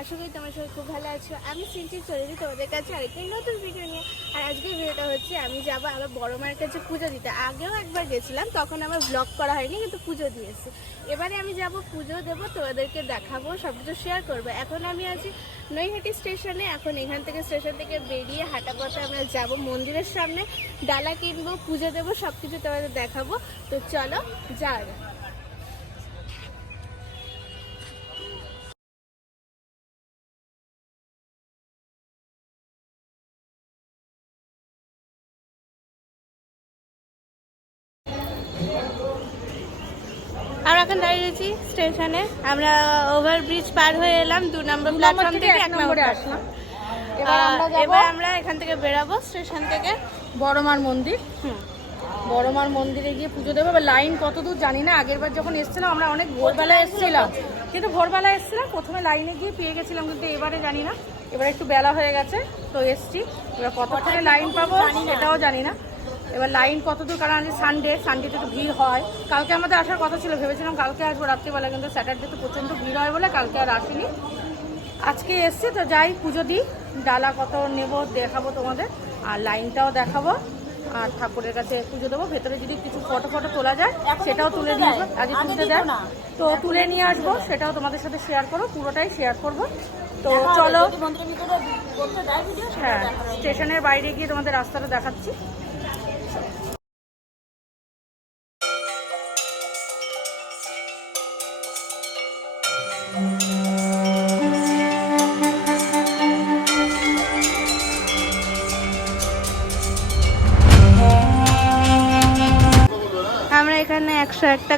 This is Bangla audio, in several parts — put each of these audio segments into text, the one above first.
আশা করি তোমার সবাই খুব ভালো আছো। আমি সিনটি চলে যাই তোমাদের কাছে আরেকটা নতুন ভিডিও নিয়ে। আর আজকের ভিডিওটা হচ্ছে আমি যাব আমার বড় মায়ের কাছে পুজো দিতে। আগেও একবার গেছিলাম, তখন আমার ব্লগ করা হয়নি, কিন্তু পুজো দিয়েছি। এবারে আমি যাব পুজো দেবো, তোমাদেরকে দেখাবো সব কিছু শেয়ার করব। এখন আমি আছি নৈহাটি স্টেশনে এখন এখান থেকে স্টেশন থেকে বেরিয়ে হাঁটা পথে আমরা যাব মন্দিরের সামনে। ডালা কিনবো, পুজো দেবো সব কিছু তোমাদের দেখাবো। তো চলো, যাওয়া আমরা এখন দাঁড়িয়ে রয়েছি স্টেশনে। আমরা ওভারব্রিজ পার হয়ে এলাম দু নম্বর প্ল্যাটফর্ম থেকে এক নম্বরে আসলাম। এবার আমরা এবার আমরা এখান থেকে বেরাবো স্টেশন থেকে। বড়মার মন্দির। হুম। বড়মার মন্দিরে গিয়ে পুজো দেবো। এবার লাইন কত দূর জানি না। আগের বার যখন এসেছিলাম আমরা অনেক ভোরবেলা এসেছিলাম। কিন্তু ভোরবেলা এসেছিলাম প্রথমে লাইনে গিয়ে পেয়ে গেছিলাম কিন্তু এবারে জানি না। এবার একটু বেলা হয়ে গেছে তো এসছি। এবার কতক্ষণে লাইন পাবো সেটাও জানি না। এবার লাইন কত দূর? কারণ আজকে সানডে সানডেতে একটু ভিড় হয়। কালকে আমাদের আসার কথা ছিল ভেবেছিলাম কালকে আসব রাত্রিবেলা কিন্তু স্যাটারডে তো প্রচণ্ড ভিড় হয় বলে কালকে আর আসিনি। আজকে এসছি তো যাই পুজো দিই। ডালা কত নেব দেখাবো তোমাদের। আর লাইনটাও দেখাবো। আর ঠাকুরের কাছে পুজো দেবো। ভেতরে যদি কিছু ফটো ফটো তোলা যায় সেটাও তুলে নিয়ে আসব। আগে তুলতে দেয়। তো তুলে নিয়ে আসব সেটাও তোমাদের সাথে শেয়ার করব পুরোটাই শেয়ার করব। তো চলো। হ্যাঁ স্টেশনের বাইরে গিয়ে তোমাদের রাস্তাটা দেখাচ্ছি।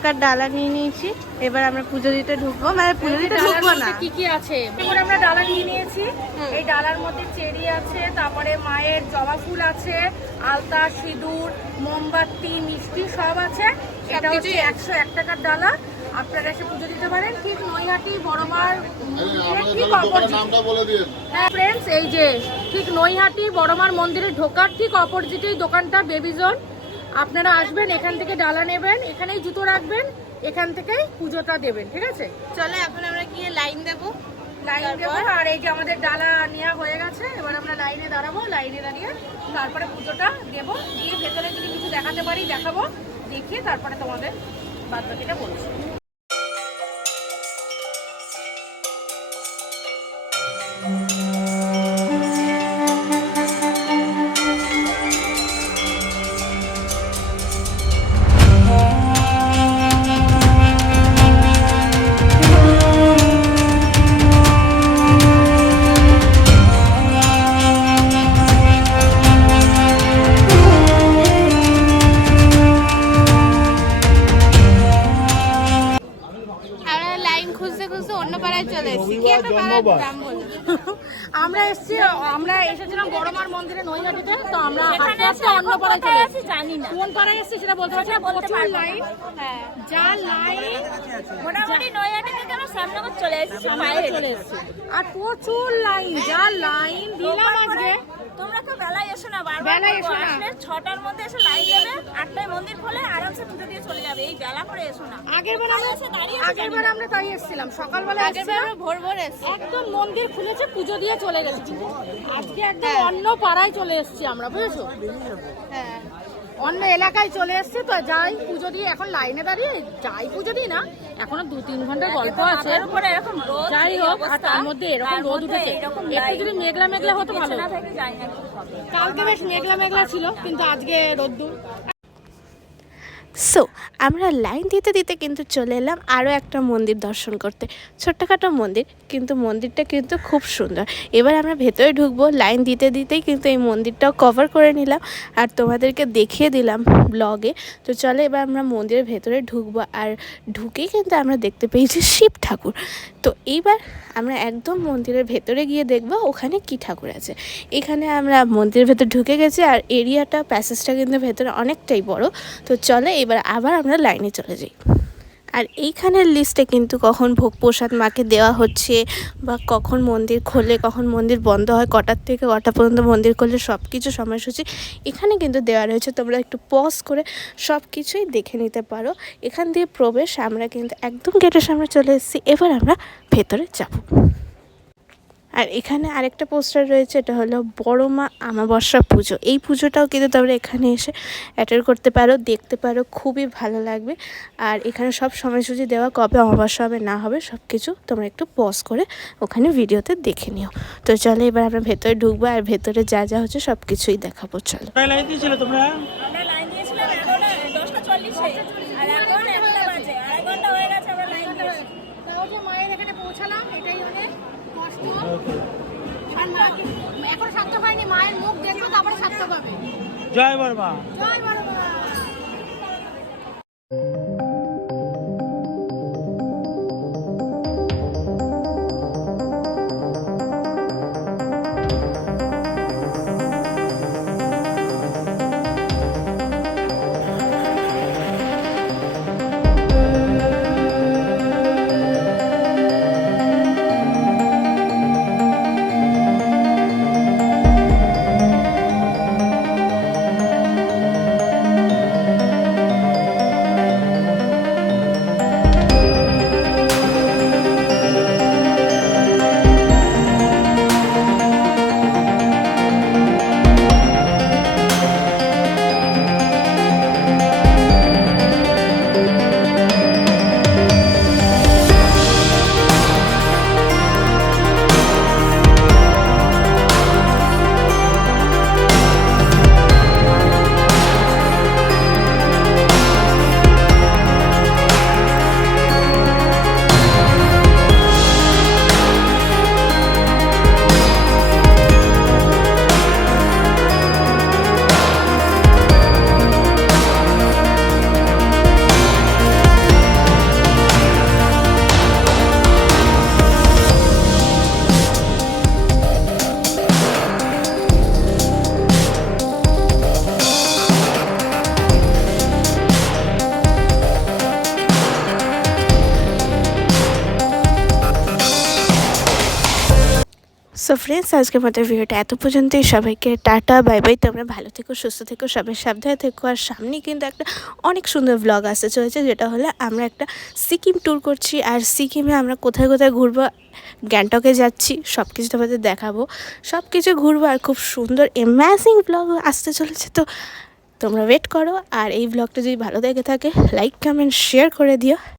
টাকার ডালা নিয়ে নিয়েছি। এবার আমরা পুজো দিতে ঢুকবো। মানে পুজো দিতে ঢুকবো না। কি কি আছে? এবার আমরা ডালা নিয়ে নিয়েছি। এই ডালার মধ্যে চেরি আছে তারপরে মায়ের জবা ফুল আছে আলতা সিঁদুর মোমবাতি মিষ্টি সব আছে। এটা হচ্ছে একশো এক টাকার ডালা। আপনারা এসে পুজো দিতে পারেন। ঠিক নৈহাটি বড়মার দিন হ্যাঁ ফ্রেন্ডস এই যে ঠিক নৈহাটি বড়মার মন্দিরে ঢোকার ঠিক অপোজিটেই দোকানটা বেবি জোন আপনারা আসবেন এখান থেকে ডালা নেবেন এখানেই জুতো রাখবেন এখান থেকেই পুজোটা দেবেন ঠিক আছে? চলো এখন আমরা গিয়ে লাইন দেবো। লাইন দেবো আর এই যে আমাদের ডালা নেওয়া হয়ে গেছে এবার আমরা লাইনে দাঁড়াবো লাইনে দাঁড়িয়ে তারপরে পুজোটা দেবো। দিয়ে ভেতরে যদি কিছু দেখাতে পারি দেখাবো দেখিয়ে তারপরে তোমাদের বাদ বাকিটা বলছি। পাড়ায় চলে এসেছি। কি একটা পাড়ার নাম বলো? আমরা এসেছি আমরা এসেছিলাম বড়মার মন্দিরে নৈহাটিতে তো আমরা হাঁটতে হাঁটতে অন্য পাড়ায় চলে এসেছি। জানি না। কোন পাড়ায় এসেছি সেটা বলতে পারছি না প্রচুর লাইন হ্যাঁ। যা লাইন মোটামুটি নয়াটি থেকে আমরা শ্যামনগর চলে এসেছি পায়ে চলে এসেছি। আর প্রচুর লাইন যা লাইন দিলাম আজকে তোমরা তো বেলায় এসো না বারবার বেলায় এসো না। আসলে ছটার মধ্যে এসে লাইন দেবে আটটায় মন্দির খোলে আরামসে পুজো দিয়ে চলে যাবে। এই বেলা করে এসো না। আগের বার আমরা এসে দাঁড়িয়ে আছি আগের বার আমরা তাই এসেছিলাম। সকালবেলা আগের বার আমরা ভোর ভোর এসেছি। একদম মন্দির খুলেছে পুজো দিয়ে চলে গেছে। কিন্তু আজকে একদম অন্য পাড়ায় চলে এসেছি আমরা বুঝেছ? হ্যাঁ। অন্য এলাকায় চলে এসেছি তো যাই পুজো দিয়ে। এখন লাইনে দাঁড়িয়ে যাই পুজো দিই না এখনও দু তিন ঘণ্টার গল্প আছে। তার উপরে এরকম রোদ যাই হোক আর তার মধ্যে এরকম রোদ উঠেছে। একটু যদি মেঘলা মেঘলা হতো ভালো না হতো। থেকে যাই না কি হবে। কালকে বেশ মেঘলা মেঘলা ছিল কিন্তু আজকে রোদ্দুর। সো আমরা লাইন দিতে দিতে কিন্তু চলে এলাম আরও একটা মন্দির দর্শন করতে। ছোট্টখাটো মন্দির, কিন্তু মন্দিরটা কিন্তু খুব সুন্দর। এবার আমরা ভেতরে ঢুকবো লাইন দিতে দিতেই কিন্তু এই মন্দিরটাও কভার করে নিলাম। আর তোমাদেরকে দেখিয়ে দিলাম ব্লগে তো চলে এবার আমরা মন্দিরের ভেতরে ঢুকবো, আর ঢুকেই কিন্তু আমরা দেখতে পেয়েছি শিব ঠাকুর। তো এইবার আমরা একদম মন্দিরের ভেতরে গিয়ে দেখব ওখানে কি ঠাকুর আছে। এখানে আমরা মন্দিরের ভেতর ঢুকে গেছি আর এরিয়াটা প্যাসেজটা কিন্তু ভেতরে অনেকটাই বড়। তো চলে এবার আবার আমরা লাইনে চলে যাই। আর এইখানের লিস্টে কিন্তু কখন ভোগ প্রসাদ মাকে দেওয়া হচ্ছে বা কখন মন্দির খোলে, কখন মন্দির বন্ধ হয়, কটার থেকে কটা পর্যন্ত মন্দির খোলে সব কিছু সময়সূচি এখানে কিন্তু দেওয়া রয়েছে। তোমরা একটু পজ করে সব কিছুই দেখে নিতে পারো। এখান দিয়ে প্রবেশ আমরা কিন্তু একদম গেটের সামনে চলে এসেছি। এবার আমরা ভেতরে যাব। আর এখানে আরেকটা পোস্টার রয়েছে এটা হলো বড় মা আমাবস্যা পুজো। এই পুজোটাও কিন্তু তোমরা এখানে এসে অ্যাটেন্ড করতে পারো দেখতে পারো খুবই ভালো লাগবে। আর এখানে সব সময়সূচি দেওয়া কবে অমাবস্যা হবে না হবে সব কিছু তোমরা একটু পজ করে ওখানে ভিডিওতে দেখে নিও। তো চলো এবার আমরা ভেতরে ঢুকবো আর ভেতরে যা যা হচ্ছে সব কিছুই দেখাবো চলো। তোমরা? আর এখন একটা বাজে আড়াই ঘণ্টা হয়ে গেছে আমরা লাইন দিয়েছি। তাও যে মায়ের এখানে পৌঁছালাম এখন সার্থক হয়নি মায়ের মুখ দেখলে তারপরে সার্থক হবে। জয় বর্মা। জয় বড় সো ফ্রেন্ডস আজকের মতো ভিডিওটা এত পর্যন্তই। সবাইকে টাটা, বাই বাই। তোমরা ভালো থেকো, সুস্থ থেকো, সবাই সাবধানে থেকো। আর সামনে কিন্তু একটা অনেক সুন্দর ব্লগ আসতে চলেছে, যেটা হলো আমরা একটা সিকিম ট্যুর করছি। আর সিকিমে আমরা কোথায় কোথায় ঘুরবো, গ্যাংটকে যাচ্ছি সব কিছু তোমাদের দেখাবো। সব কিছু ঘুরবো আর খুব সুন্দর অ্যামেজিং ব্লগ আসতে চলেছে। তো তোমরা ওয়েট করো, আর এই ব্লগটা যদি ভালো লেগে থাকে লাইক কমেন্ট শেয়ার করে দিও।